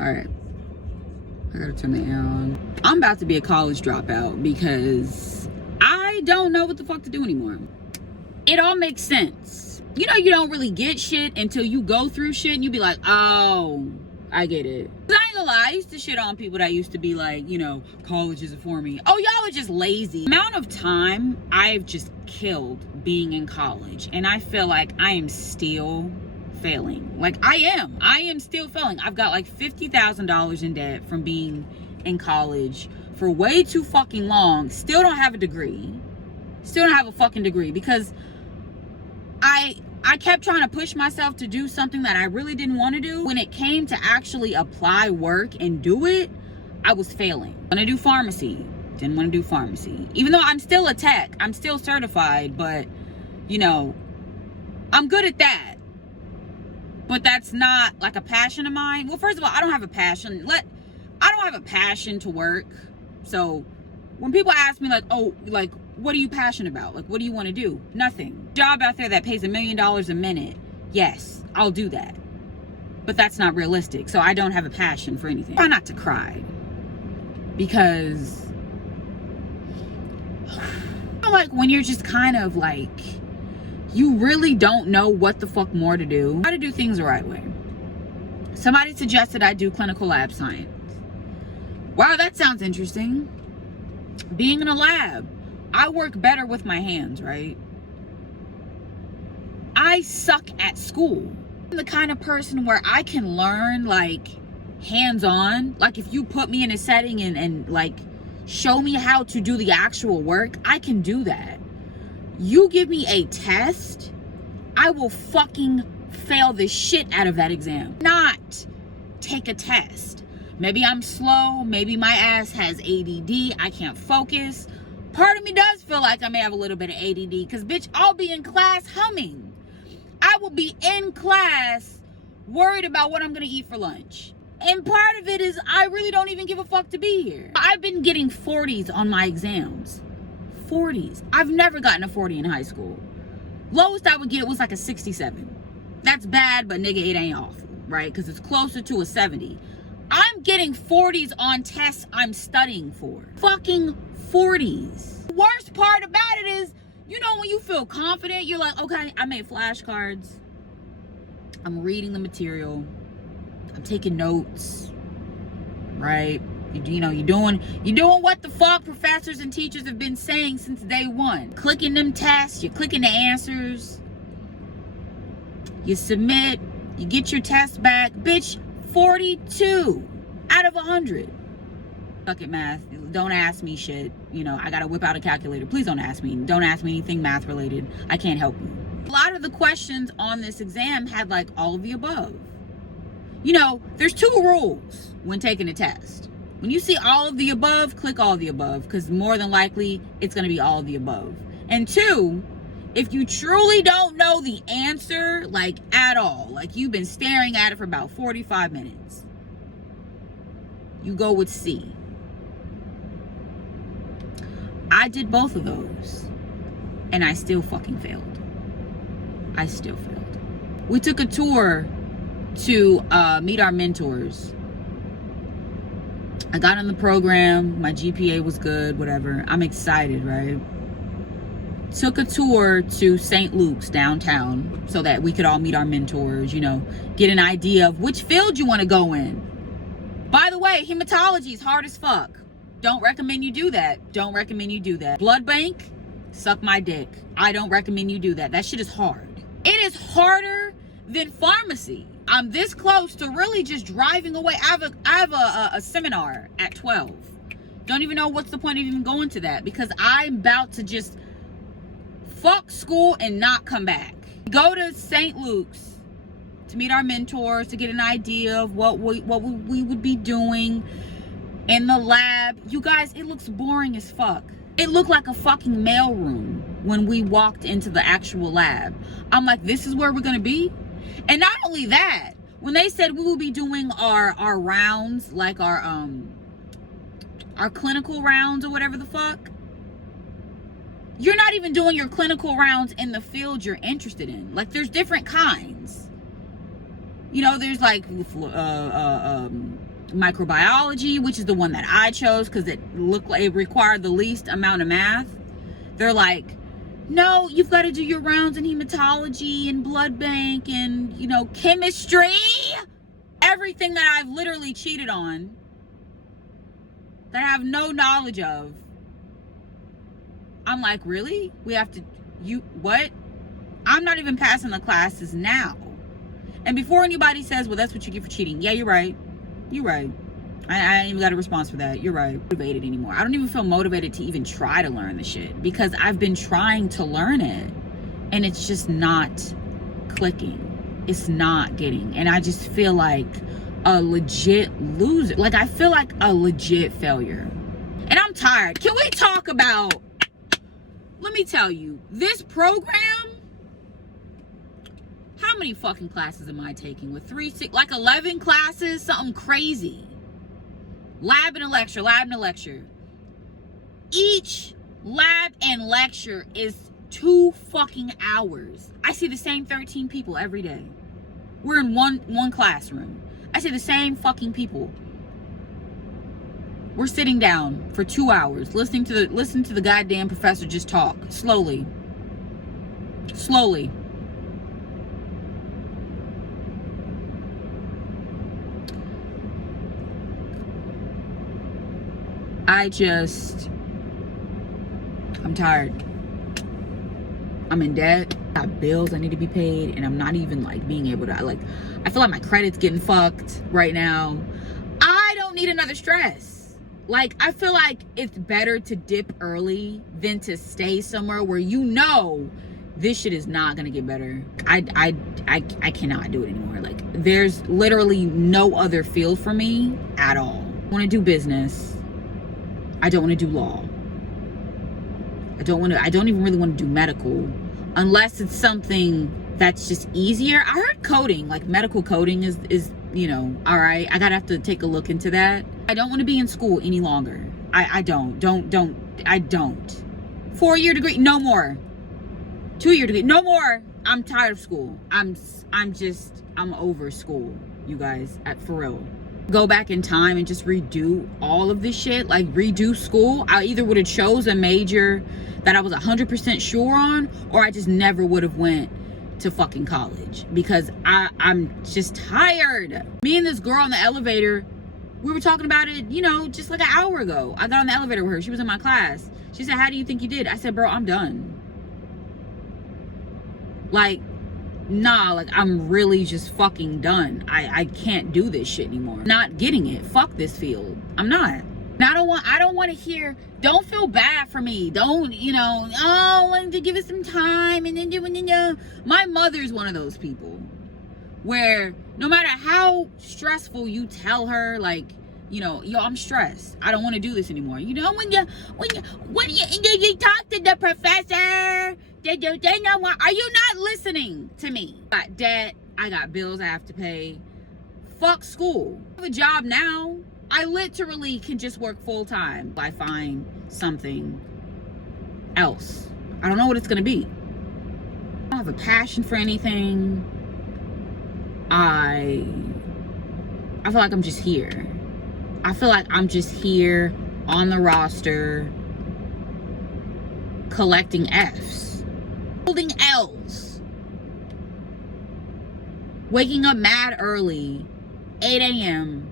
All right. I gotta turn the air on. I'm about to be a college dropout because I don't know what the fuck to do anymore. It all makes sense. You know, you don't really get shit until you go through shit and you be like, oh, I get it. I ain't gonna lie, I used to shit on people that used to be like, you know, college isn't for me. Oh, y'all are just lazy. The amount of time I've just killed being in college, and I feel like I am still failing. Like I am still failing. I've got like $50,000 in debt from being in college for way too fucking long. Still don't have a degree. Still don't have a fucking degree because I kept trying to push myself to do something that I really didn't want to do. When it came to actually apply work and do it, I was failing. I want to do pharmacy. Didn't want to do pharmacy. Even though I'm still a tech, I'm still certified, but you know, I'm good at that. But that's not like a passion of mine. Well, first of all, I don't have a passion. I don't have a passion to work. So when people ask me like, oh, like, what are you passionate about? Like, what do you want to do? Nothing. Job out there that pays $1 million a minute. Yes, I'll do that. But that's not realistic. So I don't have a passion for anything. Try not to cry. Because like when you're just kind of like, you really don't know what the fuck more to do. How to do things the right way. Somebody suggested I do clinical lab science. Wow, that sounds interesting. Being in a lab, I work better with my hands, right? I suck at school. I'm the kind of person where I can learn like hands-on. Like if you put me in a setting and like show me how to do the actual work, I can do that. You give me a test, I will fucking fail the shit out of that exam. Not take a test. Maybe I'm slow, maybe my ass has ADD, I can't focus. Part of me does feel like I may have a little bit of ADD because bitch, I'll be in class humming. I will be in class worried about what I'm gonna eat for lunch. And part of it is I really don't even give a fuck to be here. I've been getting 40s on my exams. 40s. I've never gotten a 40 in high school. Lowest I would get was like a 67. That's bad, but nigga, it ain't awful, right? Because it's closer to a 70. I'm getting 40s on tests I'm studying for. Fucking 40s. The worst part about it is, you know, when you feel confident, you're like, okay, I made flashcards. I'm reading the material. I'm taking notes, right? You know, you're doing what the fuck professors and teachers have been saying since day one. Clicking them tests, you're clicking the answers. You submit, you get your test back. Bitch, 42 out of 100. Fuck it, math. Don't ask me shit. You know, I gotta whip out a calculator. Please don't ask me. Don't ask me anything math related. I can't help you. A lot of the questions on this exam had like all of the above. You know, there's 2 rules when taking a test. When you see all of the above, click all of the above, because more than likely it's going to be all of the above. And 2, if you truly don't know the answer, like at all, like you've been staring at it for about 45 minutes, you go with C. I did both of those, and I still fucking failed. I still failed. We took a tour to meet our mentors. I got on the program, my GPA was good, whatever. I'm excited, right? Took a tour to St. Luke's downtown so that we could all meet our mentors, you know, get an idea of which field you want to go in. By the way, hematology is hard as fuck. Don't recommend you do that. Don't recommend you do that. Blood bank, suck my dick. I don't recommend you do that. That shit is hard. It is harder than pharmacy. I'm this close to really just driving away. I have a seminar at 12. Don't even know what's the point of even going to that, because I'm about to just fuck school and not come back. Go to St. Luke's to meet our mentors, to get an idea of what we would be doing in the lab. You guys, it looks boring as fuck. It looked like a fucking mailroom when we walked into the actual lab. I'm like, this is where we're gonna be? And not only that, when they said we will be doing our rounds, like our clinical rounds or whatever the fuck, you're not even doing your clinical rounds in the field you're interested in. Like, there's different kinds. You know, there's like microbiology, which is the one that I chose because it looked like it required the least amount of math. They're like, no, you've got to do your rounds in hematology and blood bank and, you know, chemistry. Everything that I've literally cheated on, that I have no knowledge of. I'm like, really? We have to, what? I'm not even passing the classes now. And before anybody says, well, that's what you get for cheating. Yeah, you're right. You're right. I ain't even got a response for that. You're right. Motivated anymore. I don't even feel motivated to even try to learn the shit because I've been trying to learn it and it's just not clicking. It's not getting. And I just feel like a legit loser. Like I feel like a legit failure. And I'm tired. Can we talk about, let me tell you, this program, how many fucking classes am I taking with 11 classes, something crazy. Lab and a lecture, lab and a lecture. Each lab and lecture is 2 fucking hours. I see the same 13 people every day. We're in one classroom. I see the same fucking people. We're sitting down for 2 hours, listening to the goddamn professor just talk slowly. Slowly. I'm tired. I'm in debt. I got bills I need to be paid, and I'm not even like being able to, like, I feel like my credit's getting fucked right now. I don't need another stress. Like, I feel like it's better to dip early than to stay somewhere where you know this shit is not gonna get better. I cannot do it anymore. Like, there's literally no other field for me at all. I want to do business. I don't want to do law. I don't even really want to do medical unless it's something that's just easier. I heard coding, like medical coding is, you know, all right. I gotta have to take a look into that. I don't want to be in school any longer. I don't. 4-year degree, no more. 2-year degree, no more. I'm tired of school. I'm over school, you guys, for real. Go back in time and just redo all of this shit, like redo school. I either would have chose a major that I was 100% sure on, or I just never would have went to fucking college because I'm just tired. Me and this girl on the elevator, we were talking about it, you know, just like an hour ago. I got on the elevator with her. She was in my class. She said, how do you think you did? I said, bro, I'm done. Like, nah, like I'm really just fucking done. I can't do this shit anymore. Not getting it. Fuck this field. I'm not. And I don't want to hear, don't feel bad for me. Don't, you know, oh, I want to give it some time and then my mother's one of those people where no matter how stressful you tell her, like, you know, yo, I'm stressed. I don't want to do this anymore. You know, when you talk to the professor, they know what, are you not listening to me? I got debt. I got bills I have to pay. Fuck school. I have a job now. I literally can just work full time. I find something else. I don't know what it's gonna be. I don't have a passion for anything. I feel like I'm just here. I feel like I'm just here on the roster collecting F's. Holding L's. Waking up mad early, 8 a.m.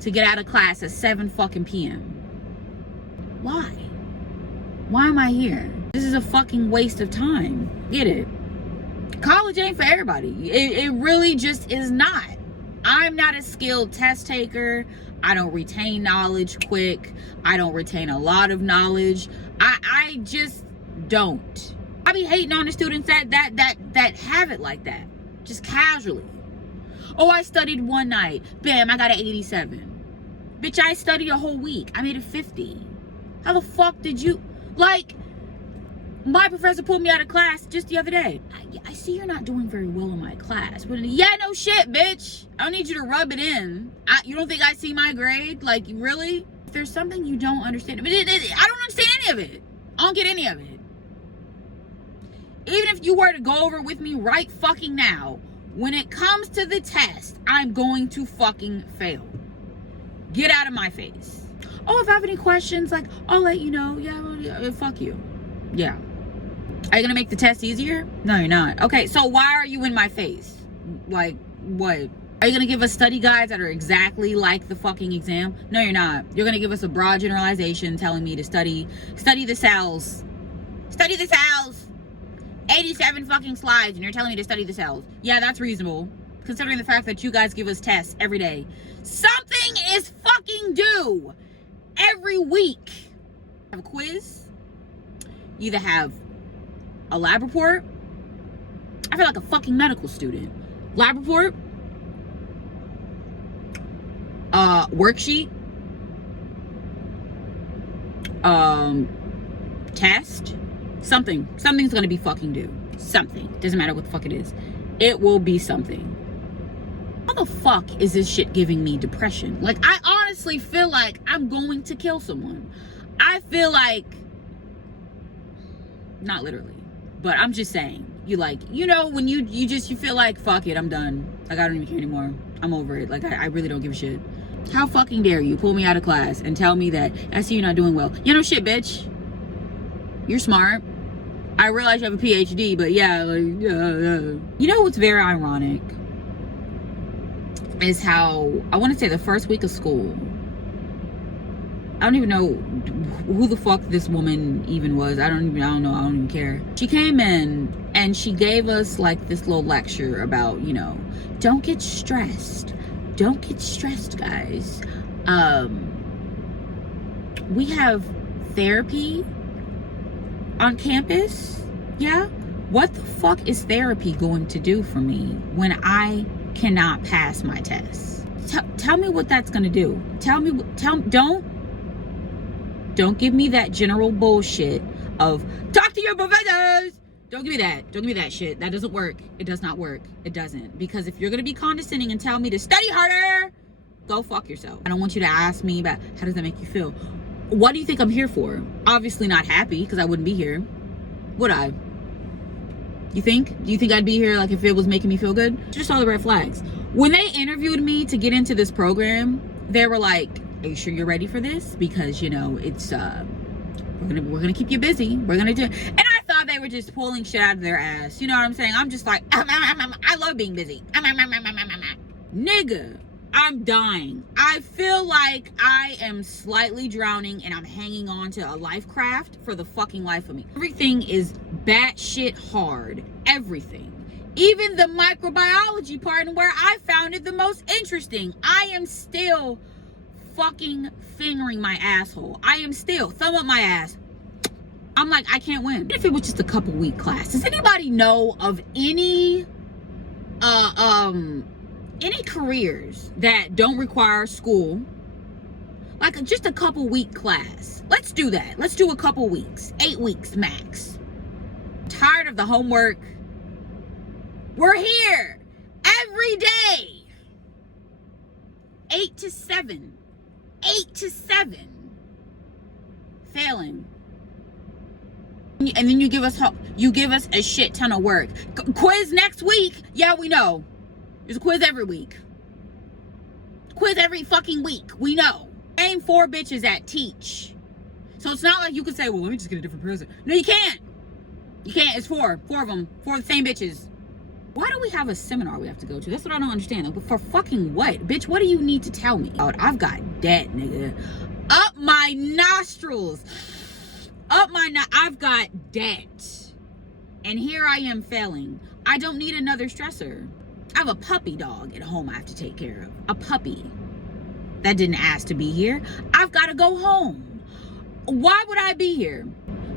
to get out of class at 7 fucking p.m. Why? Why am I here? This is a fucking waste of time. Get it? College ain't for everybody. It really just is not. I'm not a skilled test taker. I don't retain knowledge quick. I don't retain a lot of knowledge. I just don't. I be hating on the students that have it like that. Just casually. Oh, I studied one night. Bam, I got an 87. Bitch, I studied a whole week. I made a 50. How the fuck did you... Like, my professor pulled me out of class just the other day. I see you're not doing very well in my class. But yeah, no shit, bitch. I don't need you to rub it in. You don't think I see my grade? Like, really? If there's something you don't understand... I don't understand any of it. I don't get any of it. Even if you were to go over with me right fucking now, when it comes to the test, I'm going to fucking fail. Get out of my face. Oh, if I have any questions, like, I'll let you know. Yeah, fuck you. Yeah. Are you gonna make the test easier? No, you're not. Okay, so why are you in my face? Like, what? Are you gonna give us study guides that are exactly like the fucking exam? No, you're not. You're gonna give us a broad generalization telling me to study the cells. Study the cells. 87 fucking slides, and you're telling me to study the cells. Yeah, that's reasonable, considering the fact that you guys give us tests every day. Something is fucking due every week. Have a quiz. You either have a lab report. I feel like a fucking medical student. Lab report. Worksheet. Test. Something's gonna be fucking due. Something. Doesn't matter what the fuck it is. It will be something. How the fuck is this shit giving me depression? Like, I honestly feel like I'm going to kill someone. I feel like, not literally, but I'm just saying, you like, you know, when you feel like, fuck it, I'm done. Like, I don't even care anymore. I'm over it. Like, I really don't give a shit. How fucking dare you pull me out of class and tell me that I see you're not doing well. You know, shit, bitch. You're smart. I realize you have a PhD, but yeah, like, you know what's very ironic is how, I want to say the first week of school, I don't even know who the fuck this woman even was. I don't even care. She came in and she gave us like this little lecture about, you know, don't get stressed. Don't get stressed, guys. We have therapy on campus. Yeah. What the fuck is therapy going to do for me when I cannot pass my tests? Tell me what that's gonna do. Don't give me that general bullshit of talk to your professors. Don't give me that. Don't give me that shit. That doesn't work. It does not work. It doesn't. Because if you're gonna be condescending and tell me to study harder, go fuck yourself. I don't want you to ask me about how does that make you feel. What do you think I'm here for? Obviously not happy, because I wouldn't be here. Would I? Do you think I'd be here like if it was making me feel good? Just all the red flags. When they interviewed me to get into this program, they were like, are you sure you're ready for this? Because, you know, it's we're gonna keep you busy. We're gonna do, and I thought they were just pulling shit out of their ass. You know what I'm saying? I'm just like, I love being busy. Nigga, I'm dying. I feel like I am slightly drowning and I'm hanging on to a life craft for the fucking life of me. Everything is batshit hard. Everything. Even the microbiology part, and where I found it the most interesting. I am still fucking fingering my asshole. I am still thumb up my ass. I'm like, I can't win. If it was just a couple week class. Does anybody know of any careers that don't require school? Like just a couple week class. Let's do that. Let's do a couple weeks. 8 weeks max. Tired of the homework. We're here every day. 8 to 7. 8 to 7. Failing. And then you give us a shit ton of work. Quiz next week. Yeah, we know. There's a quiz every week. Quiz every fucking week. We know. Same 4 bitches that teach. So it's not like you could say, well, let me just get a different person. No, you can't. You can't. It's 4 of them. 4 of the same bitches. Why do we have a seminar we have to go to? That's what I don't understand. Like, for fucking what? Bitch, what do you need to tell me? I've got debt, nigga. Up my nostrils. I've got debt. And here I am failing. I don't need another stressor. I have a puppy dog at home I have to take care of. A puppy that didn't ask to be here. I've got to go home. Why would I be here?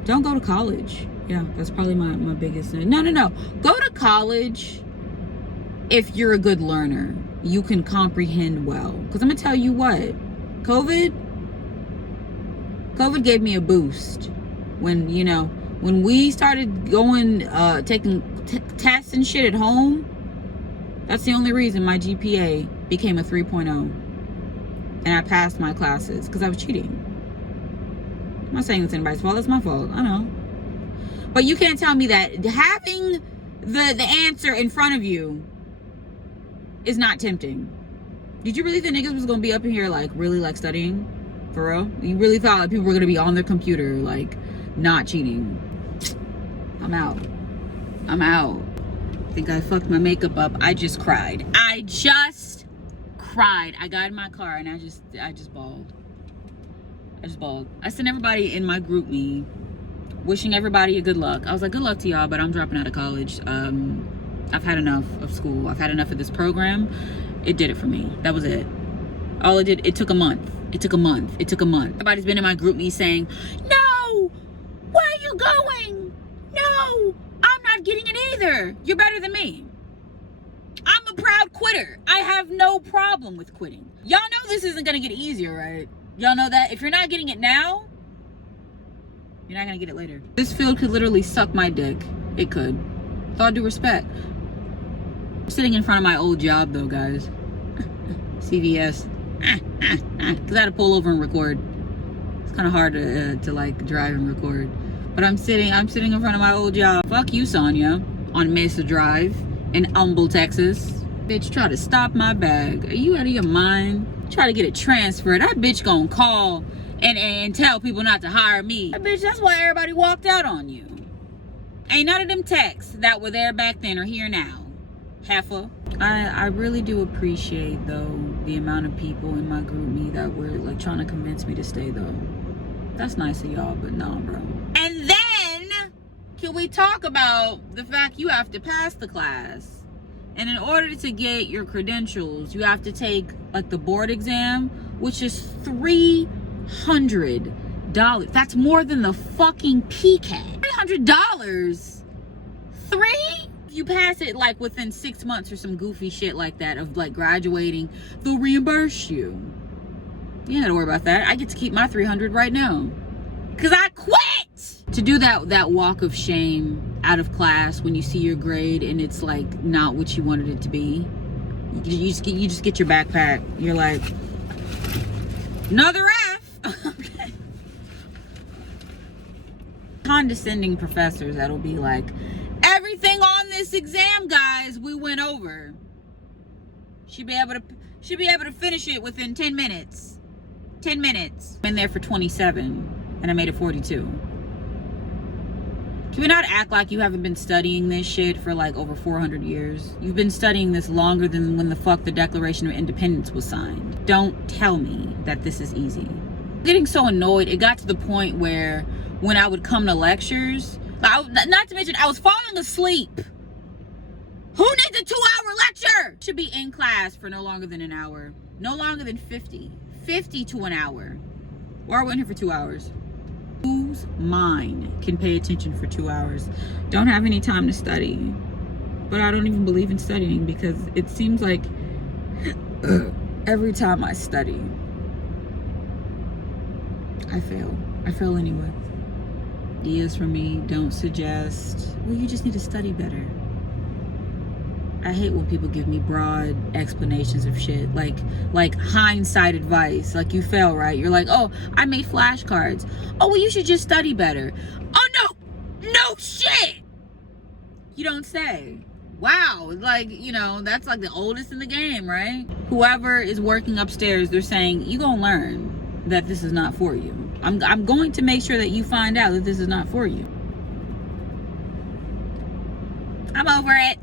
Don't go to college. Yeah, that's probably my biggest. No. Go to college if you're a good learner. You can comprehend well. Because I'm going to tell you what. COVID gave me a boost. When we started going, taking tests and shit at home, that's the only reason my GPA became a 3.0. And I passed my classes because I was cheating. I'm not saying it's anybody's fault. It's my fault. I know. But you can't tell me that having the answer in front of you is not tempting. Did you really think niggas was gonna be up in here like really like studying? For real? You really thought like people were gonna be on their computer like not cheating? I'm out. I'm out. I think I fucked my makeup up. I just cried. I got in my car and I just bawled. I just bawled. I sent everybody in my group me wishing everybody a good luck. I was like, good luck to y'all, but I'm dropping out of college. I've had enough of school. I've had enough of this program. It did it for me. That was it. All it did, it took a month. It took a month. It took a month. Everybody's been in my group me saying, no, where are you going? No, I'm not getting it either. You're better than me. I'm a proud quitter. I have no problem with quitting. Y'all know this isn't gonna get easier, right? Y'all know that if you're not getting it now, you're not gonna get it later. This field could literally suck my dick. It could. With all due respect. I'm sitting in front of my old job though, guys. CVS. Cause I had to pull over and record. It's kind of hard to like drive and record. But I'm sitting in front of my old job. Fuck you, Sonya, on Mesa Drive in Humble, Texas. Bitch, try to stop my bag. Are you out of your mind? Try to get it transferred. That bitch gonna call and tell people not to hire me. That bitch, that's why everybody walked out on you. Ain't none of them texts that were there back then are here now. Heifer. I really do appreciate though the amount of people in my group me that were like trying to convince me to stay though. That's nice of y'all, but no, bro. And then can we talk about the fact you have to pass the class? And in order to get your credentials, you have to take like the board exam, which is $300. That's more than the fucking PCAT. $300? Three? If you pass it like within 6 months or some goofy shit like that of like graduating, they'll reimburse you. You don't have to worry about that. I get to keep my $300 right now. Cause I quit! To do that walk of shame out of class when you see your grade and it's like not what you wanted it to be. You just get your backpack. You're like, another F. Okay. Condescending professors that'll be like, everything on this exam, guys, we went over. Should be able to finish it within 10 minutes. 10 minutes. Been there for 27 and I made it 42. Can we not act like you haven't been studying this shit for like over 400 years? You've been studying this longer than when the fuck the Declaration of Independence was signed. Don't tell me that this is easy. I'm getting so annoyed. It got to the point where when I would come to lectures, not to mention I was falling asleep. Who needs a 2-hour lecture? Should be in class for no longer than an hour. No longer than 50 to an hour. Or I went here for 2 hours. Whose mind can pay attention for 2 hours? Don't have any time to study. But I don't even believe in studying because it seems like every time I study, I fail. I fail anyway. Ideas for me, don't suggest, well, you just need to study better. I hate when people give me broad explanations of shit, like hindsight advice. Like, you fail, right? You're like, oh, I made flashcards. Oh, well, you should just study better. Oh, no shit. You don't say. Wow, like, you know, that's like the oldest in the game, right? Whoever is working upstairs, they're saying, you gonna learn that this is not for you. I'm going to make sure that you find out that this is not for you. I'm over it.